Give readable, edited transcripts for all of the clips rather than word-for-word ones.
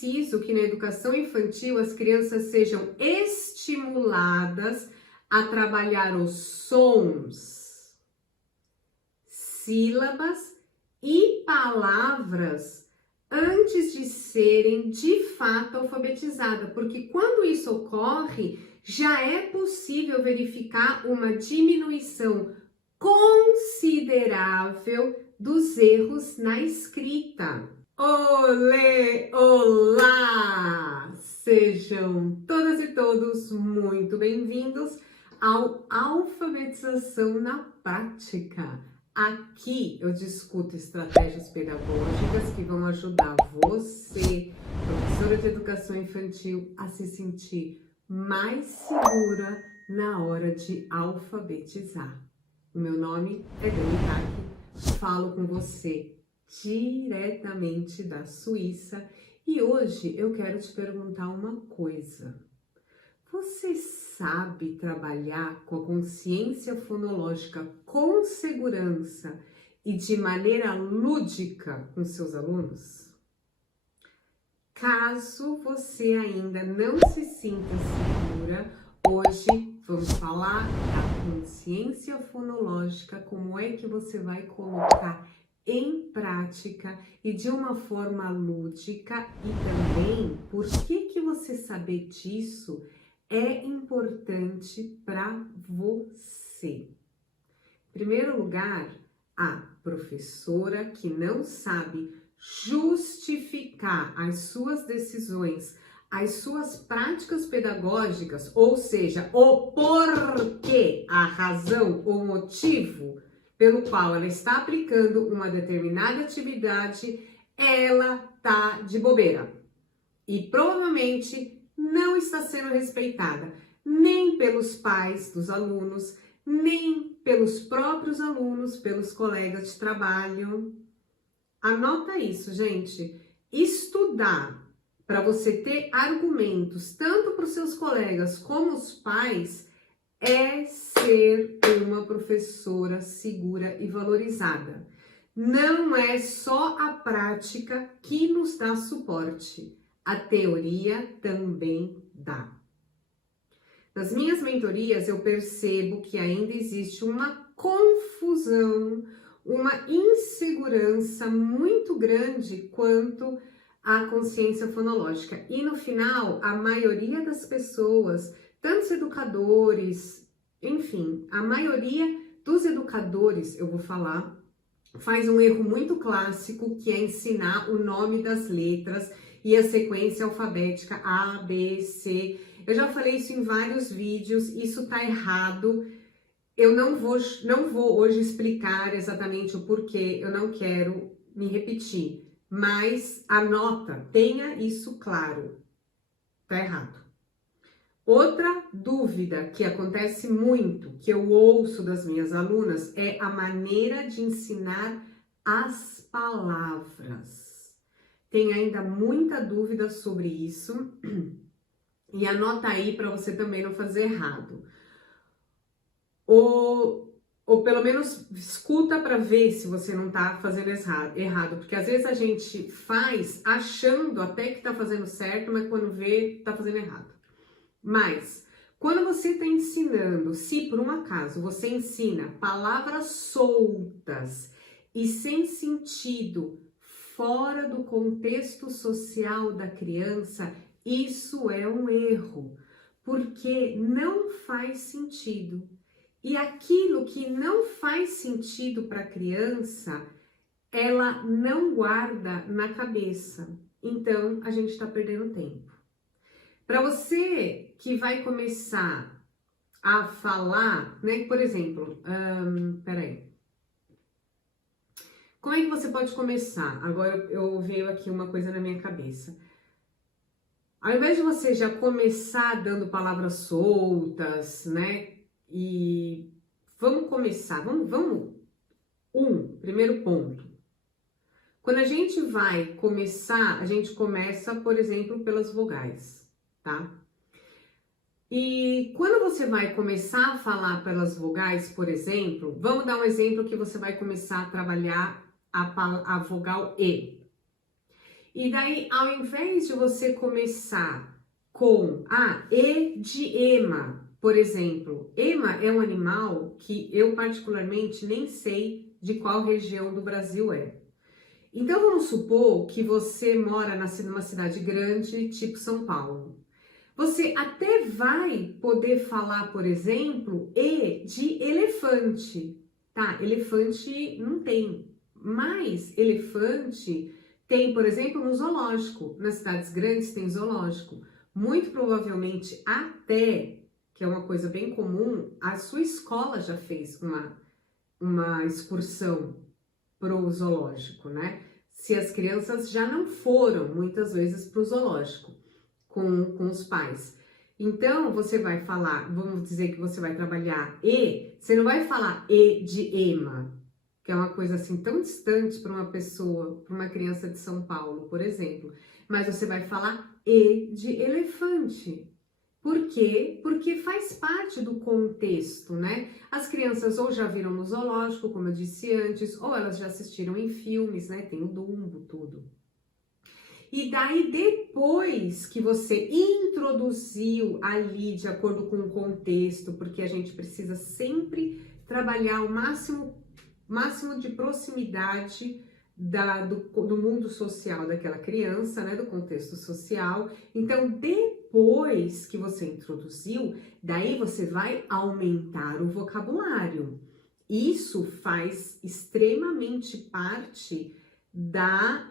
preciso que na educação infantil as crianças sejam estimuladas a trabalhar os sons, sílabas e palavras antes de serem de fato alfabetizadas, porque quando isso ocorre, já é possível verificar uma diminuição considerável dos erros na escrita. Olê, olá! Sejam todas e todos muito bem-vindos ao Alfabetização na Prática. Aqui eu discuto estratégias pedagógicas que vão ajudar você, professora de educação infantil, a se sentir mais segura na hora de alfabetizar. O meu nome é Dani Taki, falo com você diretamente da Suíça e hoje eu quero te perguntar uma coisa. Você sabe trabalhar com a consciência fonológica com segurança e de maneira lúdica com seus alunos? Caso você ainda não se sinta segura, hoje vamos falar da consciência fonológica, como é que você vai colocar em prática e de uma forma lúdica e também por que você saber disso é importante para você. Em primeiro lugar, a professora que não sabe justificar as suas decisões, as suas práticas pedagógicas, ou seja, o porquê, a razão, o motivo pelo qual ela está aplicando uma determinada atividade, ela tá de bobeira. E provavelmente não está sendo respeitada nem pelos pais dos alunos, nem pelos próprios alunos, pelos colegas de trabalho. Anota isso, gente. Estudar para você ter argumentos, tanto para os seus colegas como os pais, é ser uma professora segura e valorizada. Não é só a prática que nos dá suporte. A teoria também dá. Nas minhas mentorias eu percebo que ainda existe uma confusão, uma insegurança muito grande quanto à consciência fonológica. E no final, a maioria das pessoas, tantos educadores, enfim, a maioria dos educadores, eu vou falar, faz um erro muito clássico, que é ensinar o nome das letras e a sequência alfabética A, B, C. Eu já falei isso em vários vídeos, isso tá errado. Eu não vou hoje explicar exatamente o porquê, eu não quero me repetir, mas anota, tenha isso claro, tá errado. Outra dúvida que acontece muito, que eu ouço das minhas alunas, é a maneira de ensinar as palavras. Tem ainda muita dúvida sobre isso e anota aí para você também não fazer errado. Ou pelo menos escuta para ver se você não está fazendo errado, porque às vezes a gente faz achando até que está fazendo certo, mas quando vê, está fazendo errado. Mas, quando você está ensinando, se por um acaso você ensina palavras soltas e sem sentido, fora do contexto social da criança, isso é um erro, porque não faz sentido. E aquilo que não faz sentido para a criança, ela não guarda na cabeça. Então, a gente está perdendo tempo. Para você que vai começar a falar, né? Por exemplo, peraí. Como é que você pode começar? Agora eu veio aqui uma coisa na minha cabeça. Ao invés de você já começar dando palavras soltas, né? E vamos começar, primeiro ponto. Quando a gente vai começar, a gente começa, por exemplo, pelas vogais, tá? E quando você vai começar a falar pelas vogais, por exemplo, vamos dar um exemplo que você vai começar a trabalhar a vogal E. E daí, ao invés de você começar com E de ema, por exemplo. Ema é um animal que eu particularmente nem sei de qual região do Brasil é. Então vamos supor que você mora numa cidade grande, tipo São Paulo. Você até vai poder falar, por exemplo, E de elefante, tá? Elefante não tem, mas elefante tem, por exemplo, no zoológico. Nas cidades grandes tem zoológico. Muito provavelmente até, que é uma coisa bem comum, a sua escola já fez uma excursão pro zoológico, né? Se as crianças já não foram muitas vezes pro zoológico com os pais. Então, você vai falar, vamos dizer que você vai trabalhar E, você não vai falar E de ema, que é uma coisa assim tão distante para uma pessoa, para uma criança de São Paulo, por exemplo. Mas você vai falar E de elefante. Por quê? Porque faz parte do contexto, né? As crianças ou já viram no zoológico, como eu disse antes, ou elas já assistiram em filmes, né? Tem o Dumbo, tudo. E daí, depois que você introduziu ali, de acordo com o contexto, porque a gente precisa sempre trabalhar o máximo de proximidade do mundo social daquela criança, né, do contexto social. Então, depois que você introduziu, daí você vai aumentar o vocabulário. Isso faz extremamente parte da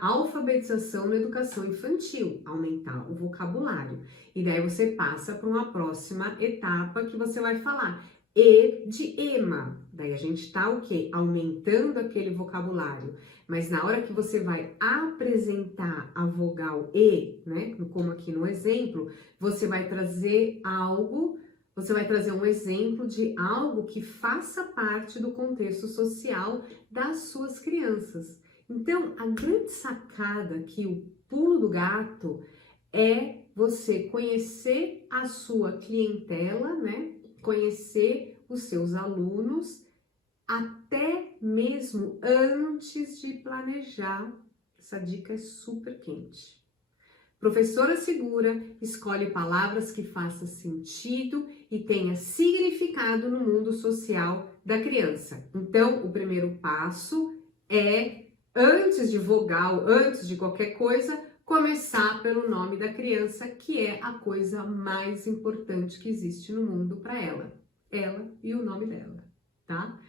alfabetização na educação infantil, aumentar o vocabulário. E daí você passa para uma próxima etapa que você vai falar E de ema. Daí a gente tá o quê? Aumentando aquele vocabulário. Mas na hora que você vai apresentar a vogal E, né, como aqui no exemplo, você vai trazer um exemplo de algo que faça parte do contexto social das suas crianças. Então, a grande sacada aqui, o pulo do gato, é você conhecer a sua clientela, né? Conhecer os seus alunos, até mesmo antes de planejar. Essa dica é super quente. Professora segura, escolhe palavras que façam sentido e tenha significado no mundo social da criança. Então, o primeiro passo é, antes de vogal, antes de qualquer coisa, começar pelo nome da criança, que é a coisa mais importante que existe no mundo para ela e o nome dela, tá?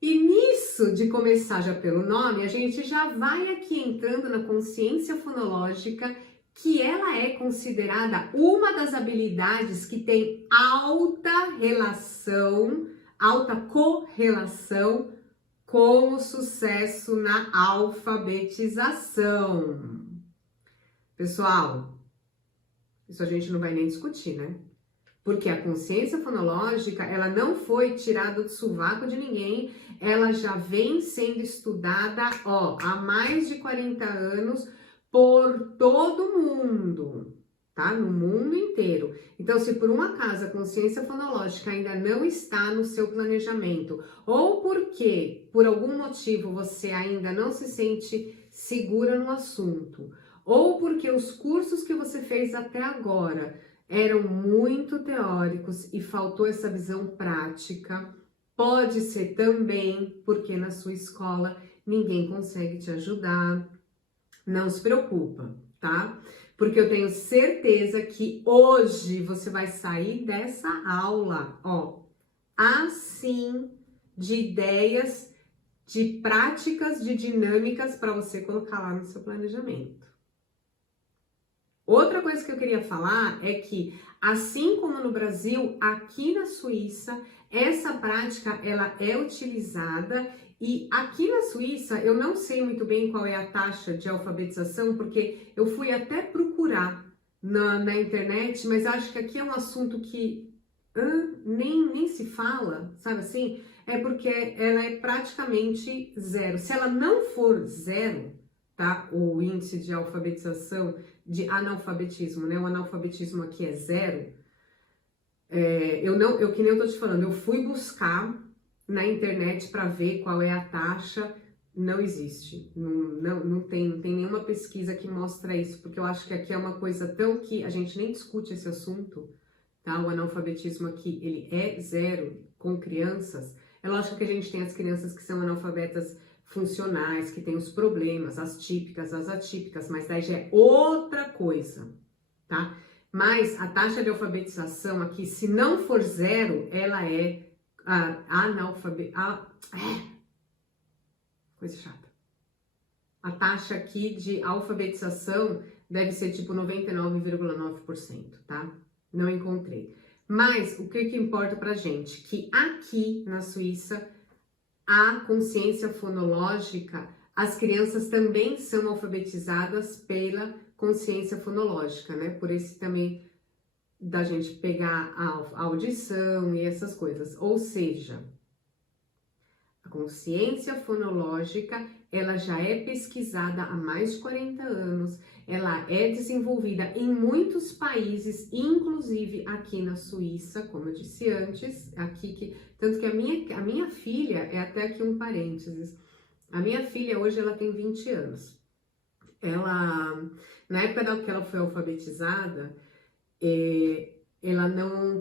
E nisso de começar já pelo nome, a gente já vai aqui entrando na consciência fonológica, que ela é considerada uma das habilidades que tem alta correlação com o sucesso na alfabetização. Pessoal, isso a gente não vai nem discutir, né? Porque a consciência fonológica, ela não foi tirada do sovaco de ninguém, ela já vem sendo estudada, há mais de 40 anos por todo mundo, tá? No mundo inteiro. Então, se por um acaso a consciência fonológica ainda não está no seu planejamento, ou porque, por algum motivo, você ainda não se sente segura no assunto, ou porque os cursos que você fez até agora eram muito teóricos e faltou essa visão prática, pode ser também porque na sua escola ninguém consegue te ajudar. Não se preocupa, tá? Porque eu tenho certeza que hoje você vai sair dessa aula, assim, de ideias, de práticas, de dinâmicas para você colocar lá no seu planejamento. Outra coisa que eu queria falar é que, assim como no Brasil, aqui na Suíça, essa prática ela é utilizada. E aqui na Suíça, eu não sei muito bem qual é a taxa de alfabetização, porque eu fui até procurar na internet, mas acho que aqui é um assunto que nem se fala, sabe assim? É porque ela é praticamente zero. Se ela não for zero, tá? O índice de alfabetização, de analfabetismo, né? O analfabetismo aqui é zero. Que nem eu tô te falando, eu fui buscar na internet para ver qual é a taxa, não existe, não tem nenhuma pesquisa que mostra isso, porque eu acho que aqui é uma coisa tão que a gente nem discute esse assunto, tá? O analfabetismo aqui, ele é zero com crianças. É lógico que a gente tem as crianças que são analfabetas funcionais, que têm os problemas, as típicas, as atípicas, mas daí já é outra coisa, tá? Mas a taxa de alfabetização aqui, se não for zero, ela é coisa chata. A taxa aqui de alfabetização deve ser tipo 99,9%, tá? Não encontrei. Mas o que importa pra gente? Que aqui na Suíça, a consciência fonológica, as crianças também são alfabetizadas pela consciência fonológica, né? Por esse também da gente pegar a audição e essas coisas. Ou seja, a consciência fonológica, ela já é pesquisada há mais de 40 anos, ela é desenvolvida em muitos países, inclusive aqui na Suíça, como eu disse antes, tanto que a minha filha, é até aqui um parênteses, a minha filha hoje ela tem 20 anos. Na época que ela foi alfabetizada,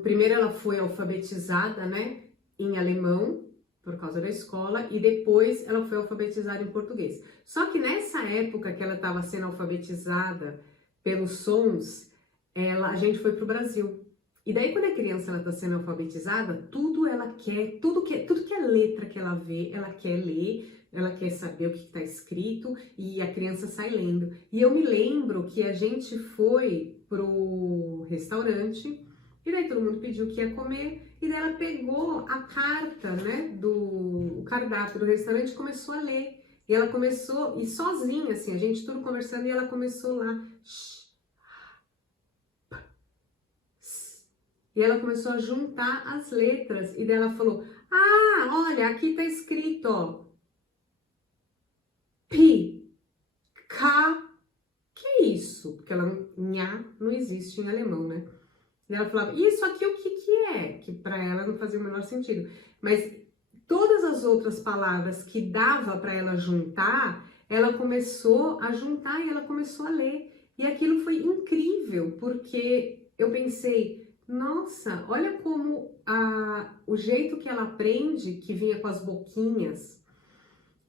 primeiro ela foi alfabetizada, né, em alemão, por causa da escola, e depois ela foi alfabetizada em português. Só que nessa época que ela estava sendo alfabetizada pelos sons, a gente foi para o Brasil. E daí quando a criança ela está sendo alfabetizada, tudo ela quer, tudo que é letra que ela vê, ela quer ler, ela quer saber o que está escrito, e a criança sai lendo. E eu me lembro que a gente foi pro restaurante, e daí todo mundo pediu o que ia comer, e daí ela pegou a carta, né, do cardápio do restaurante e começou a ler. E ela começou, e sozinha, assim, a gente tudo conversando, e ela começou lá. E ela começou a juntar as letras, e daí ela falou, olha, aqui tá escrito, ó, pi, ka, que é isso? Porque nha não existe em alemão, né? E ela falava, isso aqui o que é? Que para ela não fazia o menor sentido. Mas todas as outras palavras que dava para ela juntar, ela começou a juntar e ela começou a ler. E aquilo foi incrível, porque eu pensei, nossa, olha como o jeito que ela aprende, que vinha com as boquinhas.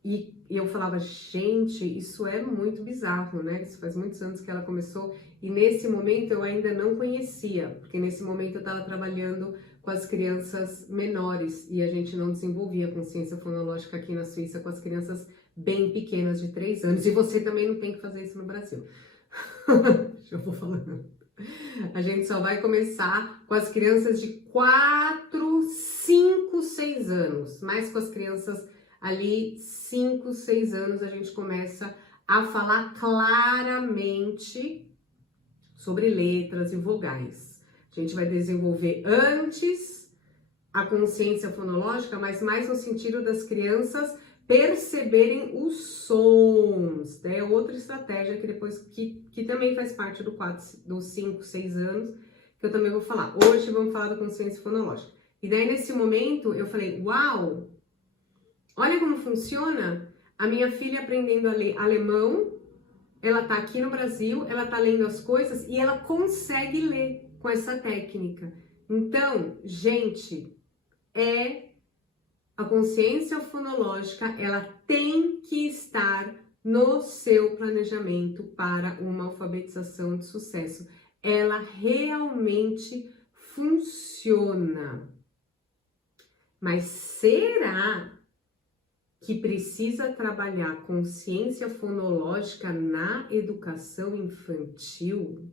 E eu falava, gente, isso é muito bizarro, né? Isso faz muitos anos que ela começou, e nesse momento eu ainda não conhecia, porque nesse momento eu estava trabalhando com as crianças menores, e a gente não desenvolvia consciência fonológica aqui na Suíça com as crianças bem pequenas, de 3 anos, e você também não tem que fazer isso no Brasil. Eu vou falando. A gente só vai começar com as crianças de 4, 5, 6 anos, mas com as crianças ali 5, 6 anos a gente começa a falar claramente sobre letras e vogais. A gente vai desenvolver antes a consciência fonológica, mas mais no sentido das crianças perceberem os sons. É outra estratégia que depois que também faz parte dos 5, 6 anos, que eu também vou falar. Hoje vamos falar da consciência fonológica. E daí nesse momento eu falei, uau! Olha como funciona a minha filha aprendendo a ler alemão, ela tá aqui no Brasil, ela tá lendo as coisas e ela consegue ler com essa técnica. Então, gente, a consciência fonológica, ela tem que estar no seu planejamento para uma alfabetização de sucesso. Ela realmente funciona. Mas será que precisa trabalhar consciência fonológica na educação infantil?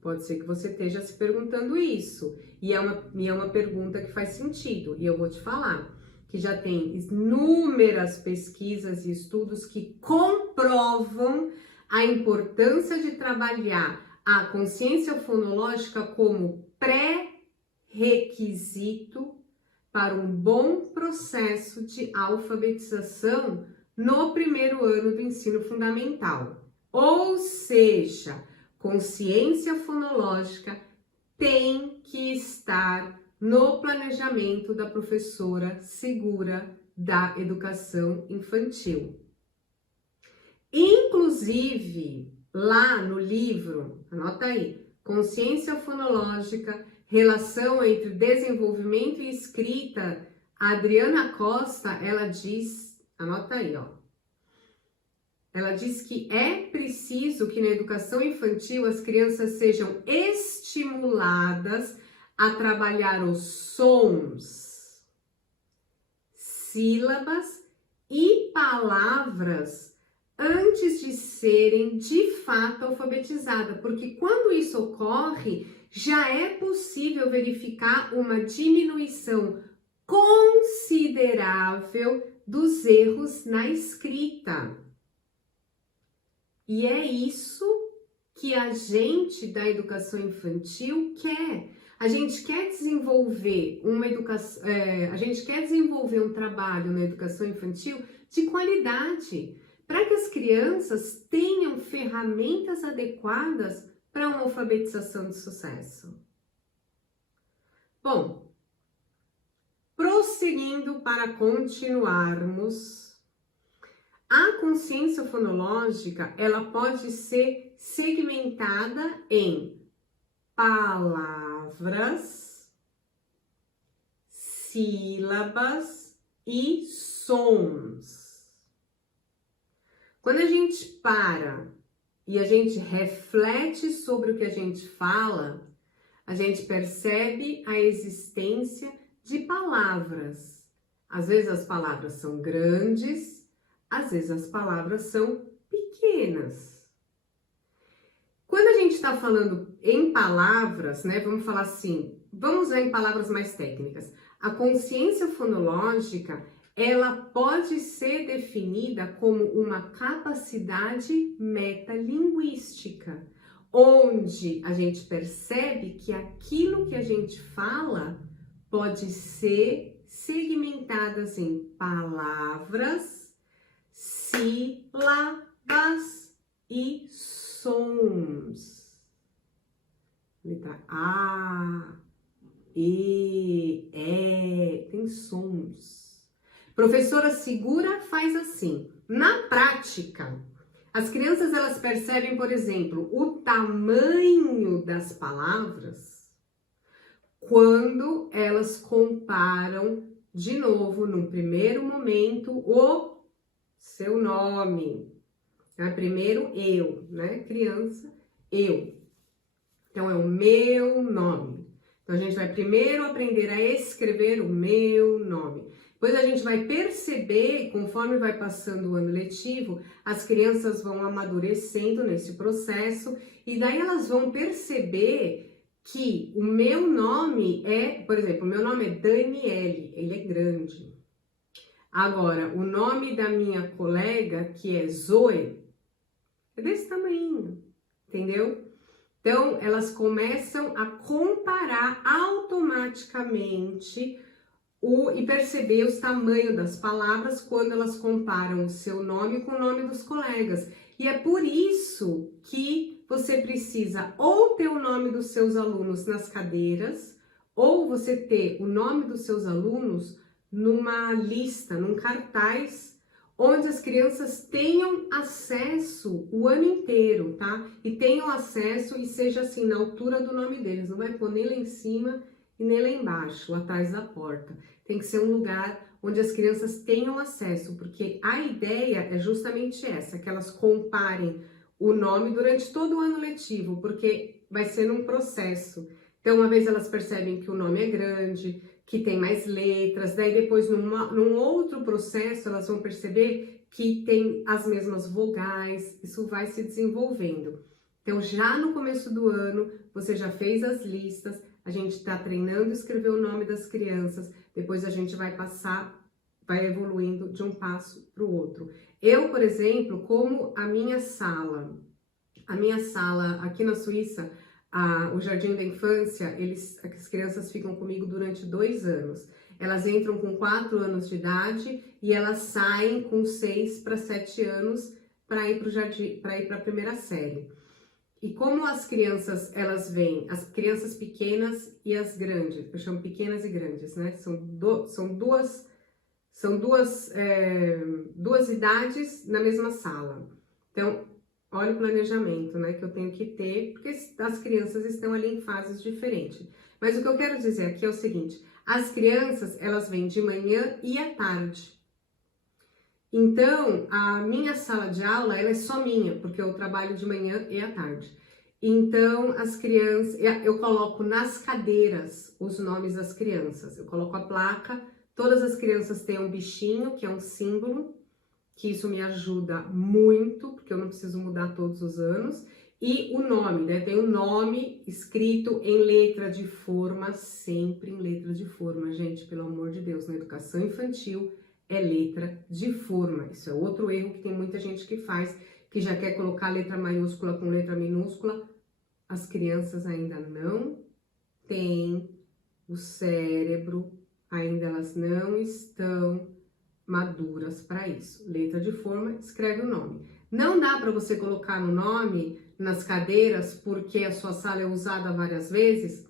Pode ser que você esteja se perguntando isso. E é uma pergunta que faz sentido. E eu vou te falar que já tem inúmeras pesquisas e estudos que comprovam a importância de trabalhar a consciência fonológica como pré-requisito para um bom processo de alfabetização no primeiro ano do ensino fundamental. Ou seja, consciência fonológica tem que estar no planejamento da professora Segura da educação infantil. Inclusive, lá no livro, anota aí, Consciência Fonológica, Relação entre Desenvolvimento e Escrita, a Adriana Costa, ela diz, anota aí, ó. Ela diz que é preciso que na educação infantil as crianças sejam estimuladas a trabalhar os sons, sílabas e palavras antes de serem de fato alfabetizadas, porque quando isso ocorre, já é possível verificar uma diminuição considerável dos erros na escrita. E é isso que a gente da educação infantil quer. A gente quer desenvolver uma educação, a gente quer desenvolver um trabalho na educação infantil de qualidade, para que as crianças tenham ferramentas adequadas para uma alfabetização de sucesso. Bom, prosseguindo para continuarmos, a consciência fonológica, ela pode ser segmentada em palavras, sílabas e sons. Quando a gente para e a gente reflete sobre o que a gente fala, a gente percebe a existência de palavras. Às vezes as palavras são grandes, às vezes as palavras são pequenas. Quando a gente está falando em palavras, né, vamos falar assim, vamos usar em palavras mais técnicas. A consciência fonológica, ela pode ser definida como uma capacidade metalinguística, onde a gente percebe que aquilo que a gente fala pode ser segmentadas em palavras, sílabas e sons. Letra A, E, tem sons. Professora Segura faz assim. Na prática, as crianças elas percebem, por exemplo, o tamanho das palavras quando elas comparam de novo, num primeiro momento, o seu nome. Primeiro eu, né? Criança, eu. Então é o meu nome. Então a gente vai primeiro aprender a escrever o meu nome. Depois a gente vai perceber, conforme vai passando o ano letivo, as crianças vão amadurecendo nesse processo e daí elas vão perceber que o meu nome é, por exemplo, o meu nome é Daniele, ele é grande. Agora, o nome da minha colega, que é Zoe, é desse tamanho, entendeu? Então, elas começam a comparar automaticamente e perceber os tamanhos das palavras quando elas comparam o seu nome com o nome dos colegas. E é por isso que você precisa ou ter o nome dos seus alunos nas cadeiras, ou você ter o nome dos seus alunos numa lista, num cartaz, onde as crianças tenham acesso o ano inteiro, tá? E tenham acesso e seja assim, na altura do nome deles. Não vai pôr nem lá em cima e nem lá embaixo, atrás da porta. Tem que ser um lugar onde as crianças tenham acesso, porque a ideia é justamente essa, que elas comparem o nome durante todo o ano letivo, porque vai ser um processo. Então, uma vez elas percebem que o nome é grande, que tem mais letras, daí depois num outro processo elas vão perceber que tem as mesmas vogais, isso vai se desenvolvendo. Então, já no começo do ano, você já fez as listas, a gente está treinando a escrever o nome das crianças, depois a gente vai vai evoluindo de um passo para o outro. Eu, por exemplo, como a minha sala aqui na Suíça, o Jardim da Infância, as crianças ficam comigo durante 2 anos. Elas entram com 4 anos de idade e elas saem com 6 para 7 anos para ir para o jardim, para ir para a primeira série. E como as crianças, elas vêm, as crianças pequenas e as grandes, eu chamo pequenas e grandes, né? São duas São duas idades na mesma sala. Então, olha o planejamento, né, que eu tenho que ter, porque as crianças estão ali em fases diferentes. Mas o que eu quero dizer aqui é o seguinte, as crianças, elas vêm de manhã e à tarde. Então, a minha sala de aula, ela é só minha, porque eu trabalho de manhã e à tarde. Então, as crianças, eu coloco nas cadeiras os nomes das crianças. Eu coloco a placa, todas as crianças têm um bichinho, que é um símbolo, que isso me ajuda muito, porque eu não preciso mudar todos os anos. E o nome, né? Tem o nome escrito em letra de forma, sempre em letra de forma, gente, pelo amor de Deus, na educação infantil é letra de forma. Isso é outro erro que tem muita gente que faz, que já quer colocar letra maiúscula com letra minúscula. As crianças ainda não têm o cérebro, ainda elas não estão maduras para isso. Letra de forma, escreve o nome. Não dá para você colocar no nome nas cadeiras porque a sua sala é usada várias vezes?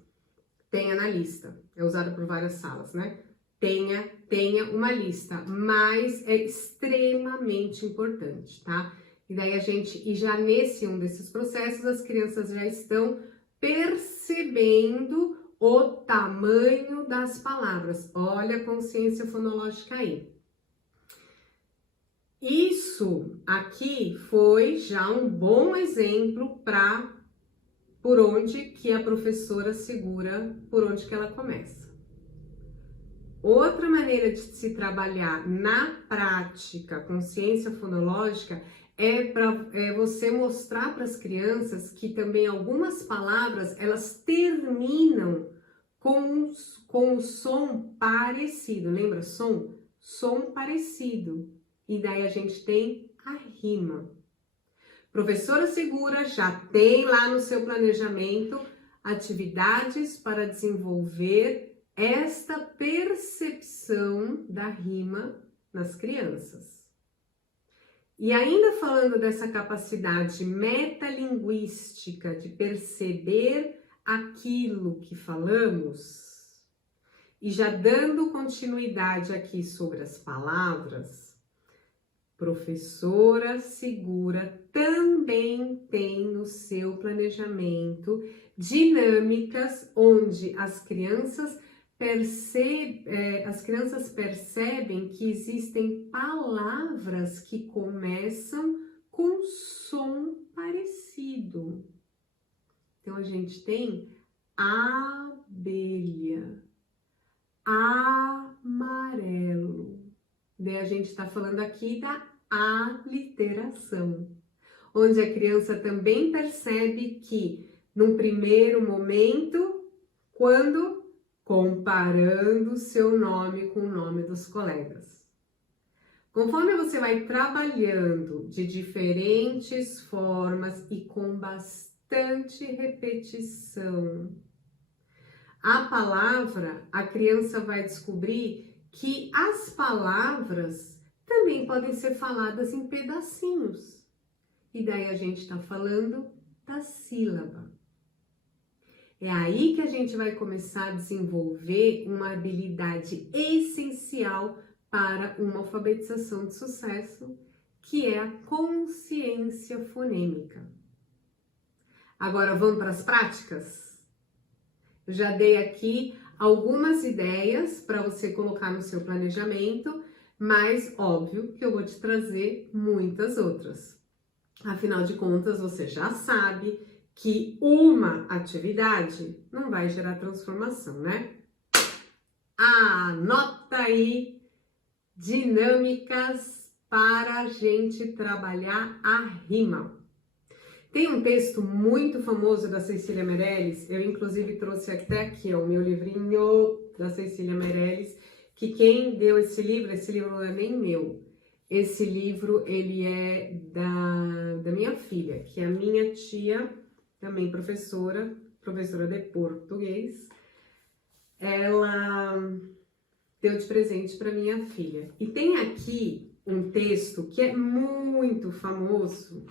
Tenha na lista. É usada por várias salas, né? Tenha uma lista, mas é extremamente importante, tá? E daí e já nesse um desses processos, as crianças já estão percebendo o tamanho das palavras. Olha a consciência fonológica aí. Isso aqui foi já um bom exemplo para por onde que a professora segura, por onde que ela começa. Outra maneira de se trabalhar na prática consciência fonológica é você mostrar para as crianças que também algumas palavras elas terminam com o som parecido. Lembra som? Som parecido. E daí a gente tem a rima. Professora Segura já tem lá no seu planejamento atividades para desenvolver esta percepção da rima nas crianças. E ainda falando dessa capacidade metalinguística de perceber aquilo que falamos, e já dando continuidade aqui sobre as palavras, Professora Segura também tem no seu planejamento dinâmicas onde as crianças percebem que existem palavras que começam com som parecido. Então, a gente tem abelha, amarelo. Daí a gente está falando aqui da aliteração, onde a criança também percebe que, num primeiro momento, quando comparando seu nome com o nome dos colegas. Conforme você vai trabalhando de diferentes formas e com bastante repetição, a palavra, a criança vai descobrir que as palavras também podem ser faladas em pedacinhos. E daí a gente está falando da sílaba. É aí que a gente vai começar a desenvolver uma habilidade essencial para uma alfabetização de sucesso, que é a consciência fonêmica. Agora vamos para as práticas? Eu já dei aqui algumas ideias para você colocar no seu planejamento, mas óbvio que eu vou te trazer muitas outras. Afinal de contas, você já sabe que uma atividade não vai gerar transformação, né? Anota aí dinâmicas para a gente trabalhar a rima. Tem um texto muito famoso da Cecília Meirelles, eu inclusive trouxe até aqui, ó, o meu livrinho da Cecília Meirelles, que quem deu esse livro não é nem meu. Esse livro, ele é da minha filha, que é a minha tia, também professora de português. Ela deu de presente para minha filha. E tem aqui um texto que é muito famoso,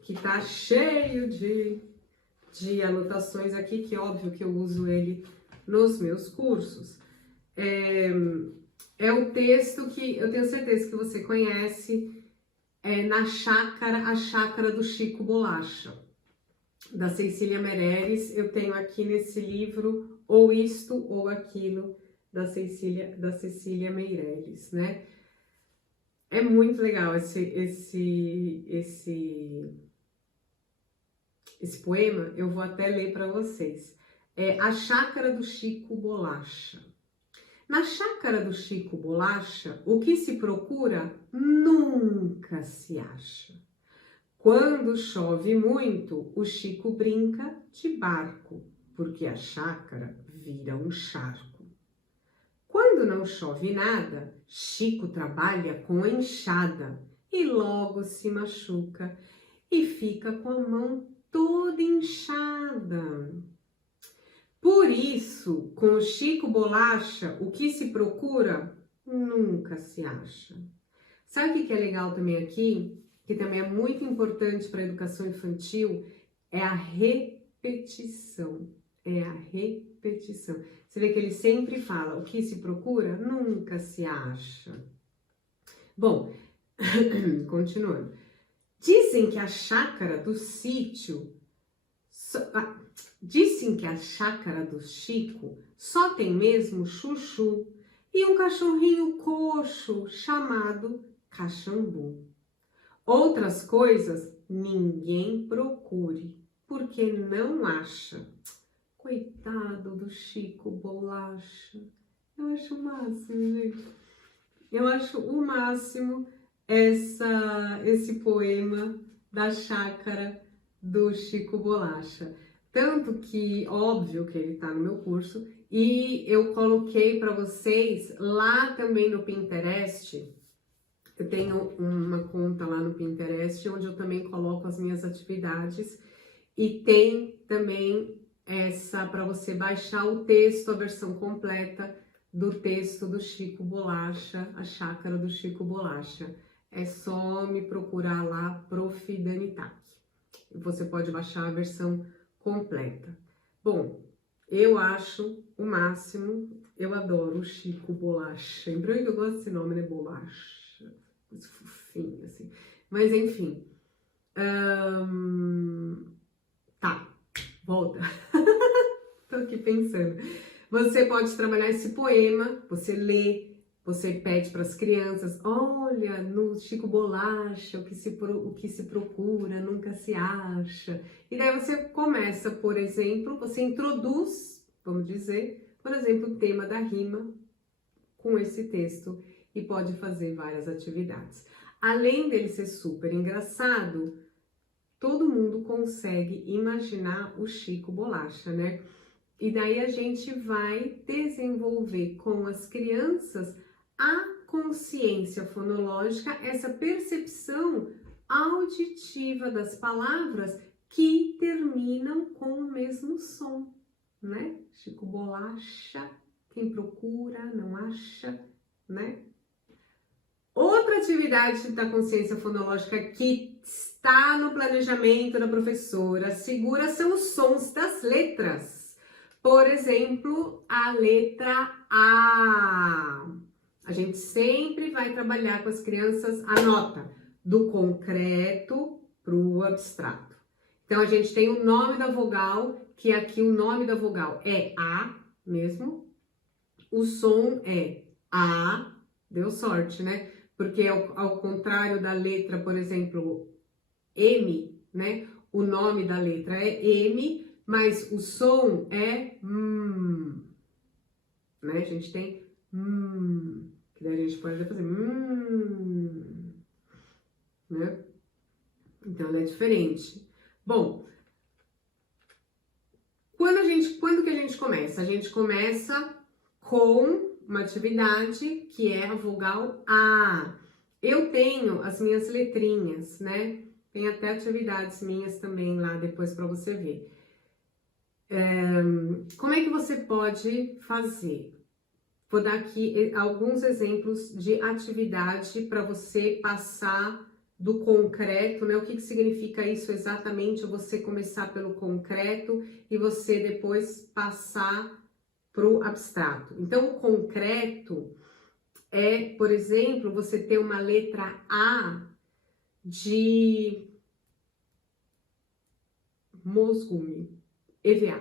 que tá cheio de anotações aqui, que óbvio que eu uso ele nos meus cursos. É o texto que eu tenho certeza que você conhece, A Chácara do Chico Bolacha, da Cecília Meirelles. Eu tenho aqui nesse livro Ou Isto ou Aquilo, da Cecília Meirelles, né? É muito legal esse poema, eu vou até ler para vocês. É A Chácara do Chico Bolacha. Na chácara do Chico Bolacha, o que se procura nunca se acha. Quando chove muito, o Chico brinca de barco, porque a chácara vira um charco. Quando não chove nada, Chico trabalha com a enxada e logo se machuca e fica com a mão toda inchada. Por isso, com o Chico Bolacha, o que se procura nunca se acha. Sabe o que é legal também aqui? Que também é muito importante para a educação infantil, é a repetição. É a repetição. Você vê que ele sempre fala, o que se procura nunca se acha. Bom, continuando. Dizem que a chácara do sítio... Dizem que a chácara do Chico só tem mesmo chuchu e um cachorrinho coxo chamado Caxambu. Outras coisas ninguém procure, porque não acha. Coitado do Chico Bolacha. Eu acho o máximo, gente. Eu acho o máximo esse poema da chácara do Chico Bolacha. Tanto que, óbvio que ele tá no meu curso, e eu coloquei para vocês lá também no Pinterest. Eu tenho uma conta lá no Pinterest, onde eu também coloco as minhas atividades, e tem também essa para você baixar o texto, a versão completa do texto do Chico Bolacha, A Chácara do Chico Bolacha. É só me procurar lá, Prof. Dani Tak. Você pode baixar a versão completa. Bom, eu acho o máximo, eu adoro o Chico Bolacha. Lembrei que eu gosto desse nome, né? Bolacha. Esse fofinho, assim. Mas, enfim. Tá, volta. Tô aqui pensando. Você pode trabalhar esse poema, você lê, você pede para as crianças, olha, no Chico Bolacha, o que se procura nunca se acha. E daí você começa, por exemplo, você introduz, vamos dizer, por exemplo, o tema da rima com esse texto e pode fazer várias atividades. Além dele ser super engraçado, todo mundo consegue imaginar o Chico Bolacha, né? E daí a gente vai desenvolver com as crianças a consciência fonológica, essa percepção auditiva das palavras que terminam com o mesmo som, né? Chico Bolacha, quem procura não acha, né? Outra atividade da consciência fonológica que está no planejamento da professora segura são os sons das letras. Por exemplo, a letra A. A gente sempre vai trabalhar com as crianças a nota do concreto para o abstrato. Então, a gente tem o nome da vogal, que aqui o nome da vogal é A mesmo. O som é A. Deu sorte, né? Porque ao contrário da letra, por exemplo, M, né? O nome da letra é M, mas o som é né? A gente tem que daí a gente pode fazer né? Então, ela é diferente. Bom, quando que a gente começa? A gente começa com uma atividade que é a vogal A. Eu tenho as minhas letrinhas, né? Tem até atividades minhas também lá depois para você ver. Como é que você pode fazer? Vou dar aqui alguns exemplos de atividade para você passar do concreto, né? O que significa isso exatamente? Você começar pelo concreto e você depois passar para o abstrato. Então, o concreto é, por exemplo, você ter uma letra A de Mosgume, EVA.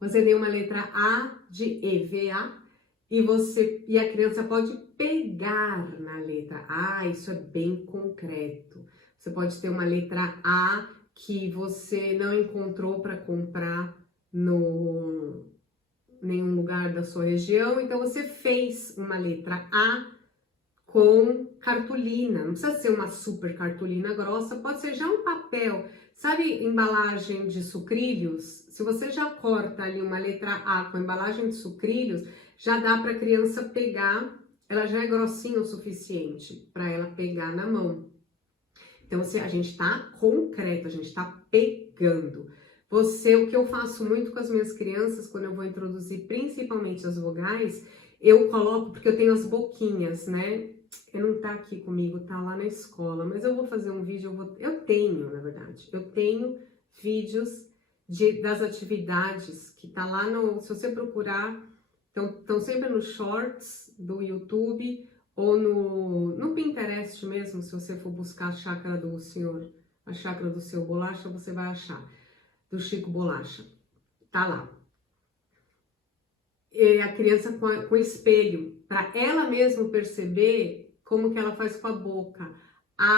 Você tem uma letra A de EVA e a criança pode pegar na letra A, isso é bem concreto. Você pode ter uma letra A que você não encontrou para comprar no nenhum lugar da sua região, então você fez uma letra A com cartolina, não precisa ser uma super cartolina grossa, pode ser já um papel, sabe embalagem de sucrilhos? Se você já corta ali uma letra A com embalagem de sucrilhos, já dá para a criança pegar, ela já é grossinha o suficiente para ela pegar na mão. Então, a gente tá concreto, a gente tá pegando. O que eu faço muito com as minhas crianças, quando eu vou introduzir principalmente as vogais, eu coloco, porque eu tenho as boquinhas, né? Não tá aqui comigo, tá lá na escola, mas eu vou fazer um vídeo, eu tenho, na verdade, eu tenho vídeos das atividades que tá lá no, se você procurar, estão sempre nos shorts do YouTube, ou no Pinterest mesmo, se você for buscar a chácara do senhor, a chácara do seu Bolacha, você vai achar, do Chico Bolacha, tá lá. E a criança com espelho, para ela mesma perceber como que ela faz com a boca. Ah!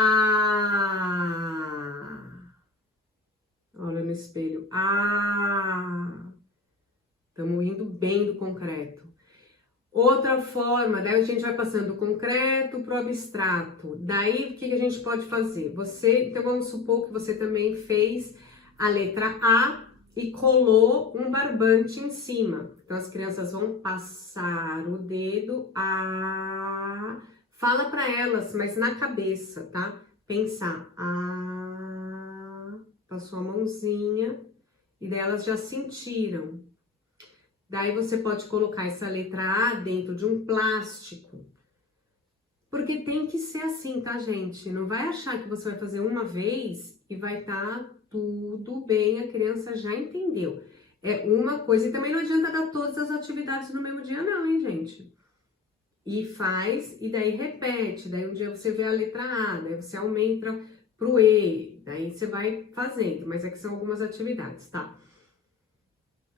Olha no espelho. Ah! Estamos indo bem do concreto. Outra forma, daí a gente vai passando do concreto para o abstrato. Daí, o que a gente pode fazer? Então vamos supor que você também fez a letra A e colou um barbante em cima. Então as crianças vão passar o dedo, A, fala para elas, mas na cabeça, tá? Pensar, A, passou a mãozinha e daí elas já sentiram. Daí você pode colocar essa letra A dentro de um plástico. Porque tem que ser assim, tá, gente? Não vai achar que você vai fazer uma vez e vai estar tudo bem, a criança já entendeu. É uma coisa, e também não adianta dar todas as atividades no mesmo dia não, hein, gente? E faz, e daí repete, daí um dia você vê a letra A, daí você aumenta pro E, daí você vai fazendo, mas é que são algumas atividades, tá?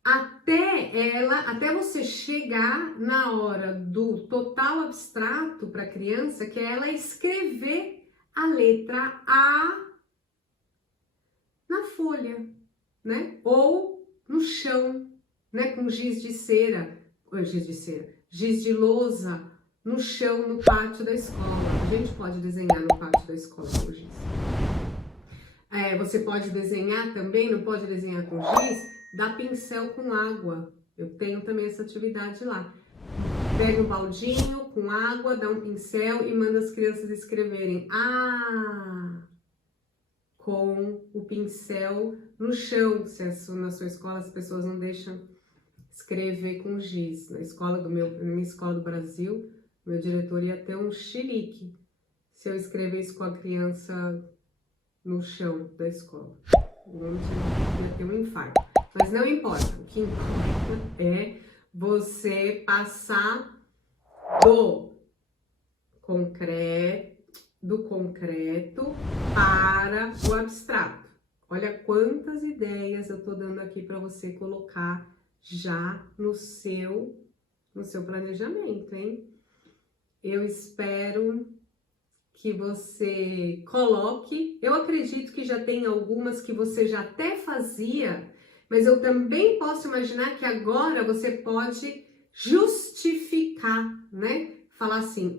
Até você chegar na hora do total abstrato para a criança, que é ela escrever a letra A na folha, né? Ou no chão, né? Com giz de cera, giz de lousa no chão, no pátio da escola. A gente pode desenhar no pátio da escola com giz. Você pode desenhar também, não pode desenhar com giz? Dá pincel com água. Eu tenho também essa atividade lá. Pega um baldinho com água, dá um pincel e manda as crianças escreverem com o pincel no chão. Se na sua escola as pessoas não deixam escrever com giz. Na minha escola do Brasil, meu diretor ia ter um chilique se eu escrevesse com a criança no chão da escola. Ia ter um infarto. Mas não importa, o que importa é você passar do concreto para o abstrato. Olha quantas ideias eu tô dando aqui para você colocar já no seu planejamento, hein? Eu espero que você coloque. Eu acredito que já tem algumas que você já até fazia, mas eu também posso imaginar que agora você pode justificar, né? Falar assim,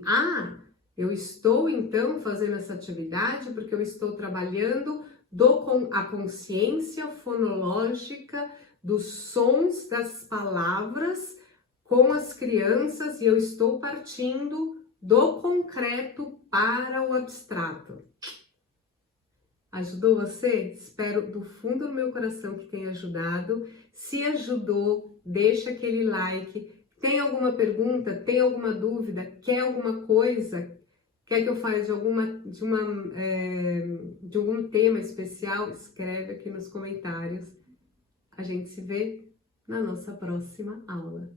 eu estou então fazendo essa atividade porque eu estou trabalhando com a consciência fonológica dos sons das palavras com as crianças e eu estou partindo do concreto para o abstrato. Ajudou você? Espero do fundo do meu coração que tenha ajudado. Se ajudou, deixa aquele like. Tem alguma pergunta? Tem alguma dúvida? Quer alguma coisa? Quer que eu fale de algum tema especial? Escreve aqui nos comentários. A gente se vê na nossa próxima aula.